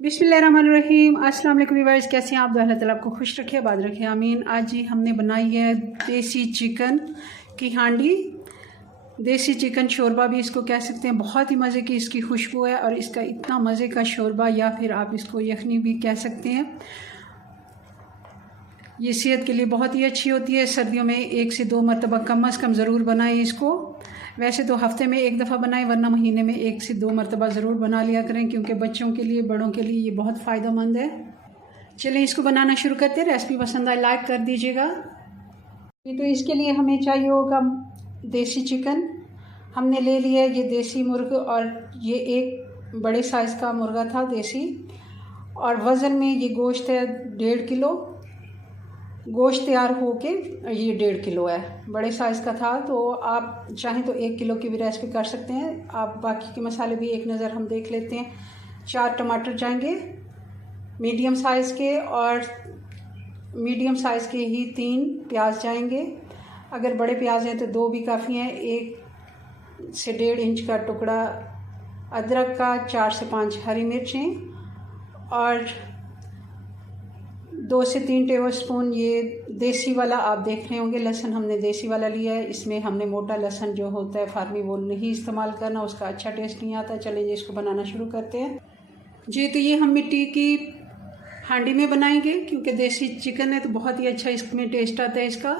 बिस्मिल्लाहिर्रहमानिर्रहीम। अस्सलाम वालेकुम व्यूअर्स, कैसे हैं आप? अल्लाह ताला आपको खुश रखे, आबाद रखे, आमीन। आज जी हमने बनाई है देसी चिकन की हांडी। देसी चिकन शोरबा भी इसको कह सकते हैं। बहुत ही मज़े की इसकी खुशबू है और इसका इतना मज़े का शोरबा, या फिर आप इसको यखनी भी कह सकते हैं। ये सेहत के लिए बहुत ही अच्छी होती है। सर्दियों में 1 से 2 मरतबा कम अज़ कम ज़रूर बनाएं इसको। वैसे तो हफ़्ते में 1 दफ़ा बनाएं, वरना महीने में 1 से 2 मरतबा ज़रूर बना लिया करें, क्योंकि बच्चों के लिए, बड़ों के लिए ये बहुत फ़ायदेमंद है। चलें इसको बनाना शुरू करते हैं। रेसिपी पसंद आए लाइक कर दीजिएगा। तो इसके लिए हमें चाहिए होगा देसी चिकन। हमने ले लिया है ये देसी मुर्ग, और ये एक बड़े साइज़ का मुर्गा था देसी, और वज़न में ये गोश्त है 1.5 किलो। गोश्त तैयार होके ये 1.5 किलो है। बड़े साइज़ का था, तो आप चाहें तो 1 किलो की भी रेसिपी कर सकते हैं। आप बाकी के मसाले भी एक नज़र हम देख लेते हैं। 4 टमाटर जाएंगे मीडियम साइज़ के, और मीडियम साइज़ के ही 3 प्याज जाएंगे। अगर बड़े प्याज हैं तो 2 भी काफ़ी हैं। 1 से 1.5 इंच का टुकड़ा अदरक का, 4 से 5 हरी मिर्चें, और 2 से 3 टेबलस्पून ये देसी वाला आप देख रहे होंगे लहसुन, हमने देसी वाला लिया है। इसमें हमने मोटा लहसुन जो होता है फार्मी, वो नहीं इस्तेमाल करना, उसका अच्छा टेस्ट नहीं आता। चलिए जी इसको बनाना शुरू करते हैं जी। तो ये हम मिट्टी की हांडी में बनाएंगे, क्योंकि देसी चिकन है तो बहुत ही अच्छा इसमें टेस्ट आता है इसका।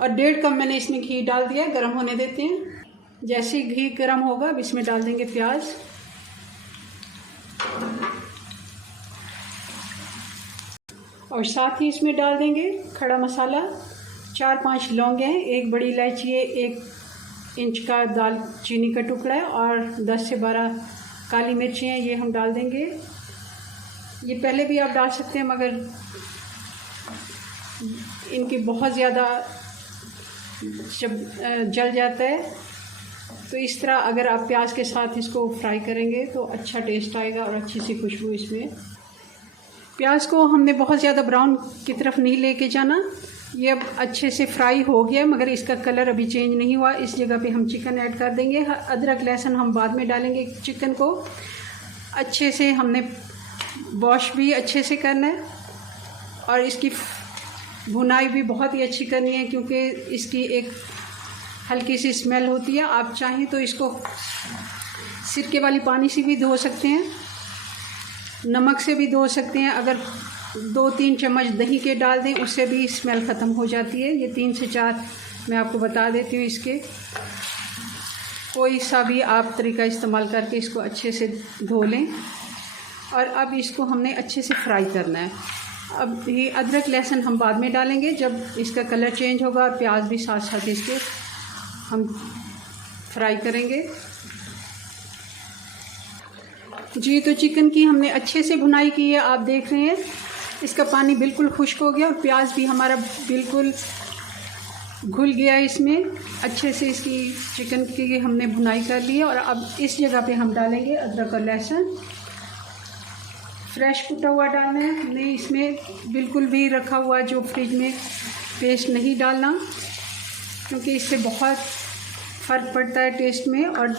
और 1.5 कप मैंने इसमें घी डाल दिया, गर्म होने देते हैं। जैसे ही घी गर्म होगा अब इसमें डाल देंगे प्याज, और साथ ही इसमें डाल देंगे खड़ा मसाला। 4-5 लौंग हैं, 1 बड़ी इलायची है, 1 इंच का दालचीनी का टुकड़ा है, और 10 से 12 काली मिर्ची हैं, ये हम डाल देंगे। ये पहले भी आप डाल सकते हैं, मगर इनकी बहुत ज़्यादा जब जल जाता है, तो इस तरह अगर आप प्याज के साथ इसको फ्राई करेंगे तो अच्छा टेस्ट आएगा और अच्छी सी खुशबू इसमें। प्याज को हमने बहुत ज़्यादा ब्राउन की तरफ नहीं लेके जाना। ये अब अच्छे से फ्राई हो गया, मगर इसका कलर अभी चेंज नहीं हुआ। इस जगह पे हम चिकन ऐड कर देंगे। अदरक लहसुन हम बाद में डालेंगे। चिकन को अच्छे से हमने वॉश भी अच्छे से करना है, और इसकी भुनाई भी बहुत ही अच्छी करनी है, क्योंकि इसकी एक हल्की सी स्मेल होती है। आप चाहें तो इसको सिरके वाली पानी से भी धो सकते हैं, नमक से भी धो सकते हैं। अगर 2-3 चम्मच दही के डाल दें, उससे भी स्मेल ख़त्म हो जाती है। ये 3 से 4 मैं आपको बता देती हूँ। इसके कोई सा भी आप तरीका इस्तेमाल करके इसको अच्छे से धो लें, और अब इसको हमने अच्छे से फ्राई करना है। अब ये अदरक लहसुन हम बाद में डालेंगे, जब इसका कलर चेंज होगा, और प्याज भी साथ साथ इसके हम फ्राई करेंगे जी। तो चिकन की हमने अच्छे से भुनाई की है, आप देख रहे हैं इसका पानी बिल्कुल खुश्क हो गया, और प्याज भी हमारा बिल्कुल घुल गया इसमें। अच्छे से इसकी चिकन की हमने भुनाई कर ली है, और अब इस जगह पे हम डालेंगे अदरक और लहसुन। फ्रेश कुटा हुआ डालना है, हमने इसमें बिल्कुल भी रखा हुआ जो फ्रिज में पेस्ट नहीं डालना, क्योंकि इससे बहुत फ़र्क पड़ता है टेस्ट में। और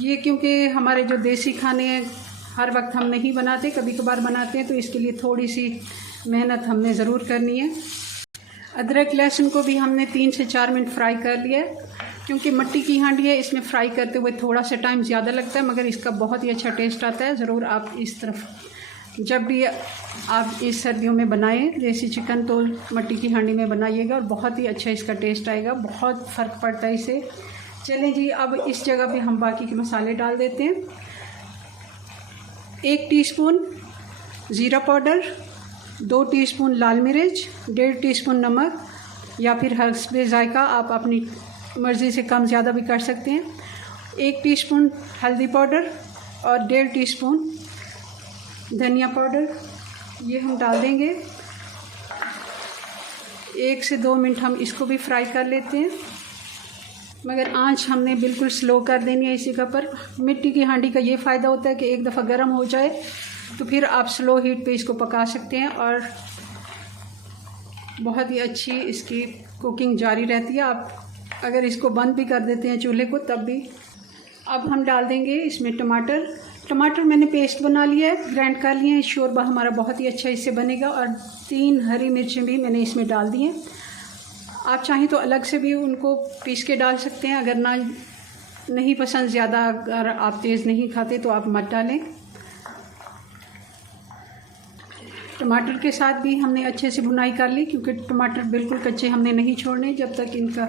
ये क्योंकि हमारे जो देसी खाने हैं हर वक्त हम नहीं बनाते, कभी कभार बनाते हैं, तो इसके लिए थोड़ी सी मेहनत हमने ज़रूर करनी है। अदरक लहसुन को भी हमने 3 से 4 मिनट फ्राई कर लिया है, क्योंकि मिट्टी की हांडी है, इसमें फ्राई करते हुए थोड़ा सा टाइम ज़्यादा लगता है, मगर इसका बहुत ही अच्छा टेस्ट आता है। ज़रूर आप इस तरफ जब भी आप इस सर्दियों में बनाएं देसी चिकन, तो मिट्टी की हांडी में बनाइएगा, और बहुत ही अच्छा इसका टेस्ट आएगा। बहुत फ़र्क पड़ता है इससे। चलें जी, अब इस जगह पे हम बाकी के मसाले डाल देते हैं। 1 टीस्पून ज़ीरा पाउडर, 2 टीस्पून लाल मिर्च, 1.5 टीस्पून नमक, या फिर हस्बे ज़ायका, आप अपनी मर्ज़ी से कम ज़्यादा भी कर सकते हैं। 1 टीस्पून हल्दी पाउडर, और 1.5 टीस्पून धनिया पाउडर, ये हम डाल देंगे। 1 से 2 मिनट हम इसको भी फ्राई कर लेते हैं, मगर आंच हमने बिल्कुल स्लो कर देनी है इस जगह पर। मिट्टी की हांडी का ये फ़ायदा होता है कि एक दफ़ा गर्म हो जाए तो फिर आप स्लो हीट पे इसको पका सकते हैं, और बहुत ही अच्छी इसकी कुकिंग जारी रहती है। आप अगर इसको बंद भी कर देते हैं चूल्हे को, तब भी। अब हम डाल देंगे इसमें टमाटर। टमाटर मैंने पेस्ट बना लिया है, ग्राइंड कर लिए हैं। शोरबा हमारा बहुत ही अच्छा इससे बनेगा। और 3 हरी मिर्चें भी मैंने इसमें डाल दी हैं। आप चाहें तो अलग से भी उनको पीस के डाल सकते हैं, अगर ना नहीं पसंद ज़्यादा, अगर आप तेज़ नहीं खाते तो आप मत डालें। टमाटर के साथ भी हमने अच्छे से भुनाई कर ली, क्योंकि टमाटर बिल्कुल कच्चे हमने नहीं छोड़ने जब तक इनका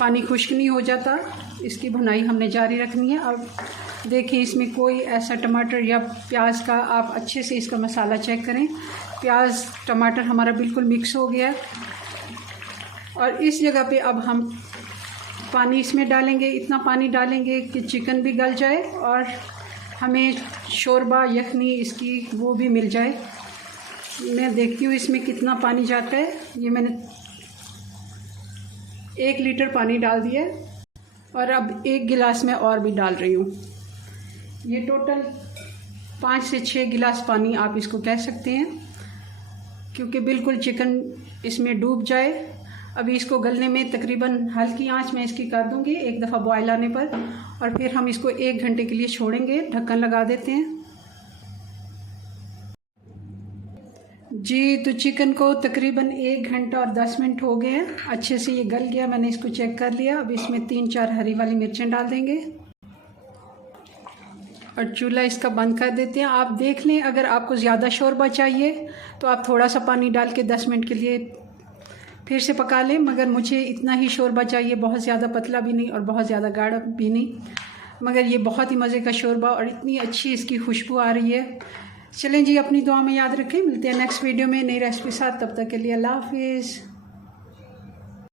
पानी खुश्क नहीं हो जाता। इसकी भुनाई हमने जारी रखनी है। अब देखिए, इसमें कोई ऐसा टमाटर या प्याज का, आप अच्छे से इसका मसाला चेक करें। प्याज टमाटर हमारा बिल्कुल मिक्स हो गया है। और इस जगह पे अब हम पानी इसमें डालेंगे। इतना पानी डालेंगे कि चिकन भी गल जाए और हमें शोरबा यखनी इसकी वो भी मिल जाए। मैं देखती हूँ इसमें कितना पानी जाता है। ये मैंने 1 लीटर पानी डाल दिया है और अब 1 गिलास में और भी डाल रही हूँ। ये टोटल 5 से 6 गिलास पानी आप इसको कह सकते हैं, क्योंकि बिल्कुल चिकन इसमें डूब जाए। अभी इसको गलने में तकरीबन हल्की आंच में इसकी कर दूंगी एक दफ़ा बॉयल आने पर, और फिर हम इसको 1 घंटे के लिए छोड़ेंगे। ढक्कन लगा देते हैं। जी, तो चिकन को तकरीबन 1 घंटा और 10 मिनट हो गए हैं। अच्छे से ये गल गया, मैंने इसको चेक कर लिया। अब इसमें 3-4 हरी वाली मिर्चें डाल देंगे और चूल्हा इसका बंद कर देते हैं। आप देख लें, अगर आपको ज़्यादा शोरबा चाहिए तो आप थोड़ा सा पानी डाल के 10 मिनट के लिए फिर से पका लें, मगर मुझे इतना ही शोरबा चाहिए, बहुत ज़्यादा पतला भी नहीं और बहुत ज़्यादा गाढ़ा भी नहीं। मगर ये बहुत ही मज़े का शोरबा और इतनी अच्छी इसकी खुशबू आ रही है। चलें जी, अपनी दुआ में याद रखें। मिलते हैं नेक्स्ट वीडियो में नई रेसिपी साथ। तब तक के लिए अल्लाह हाफिज़।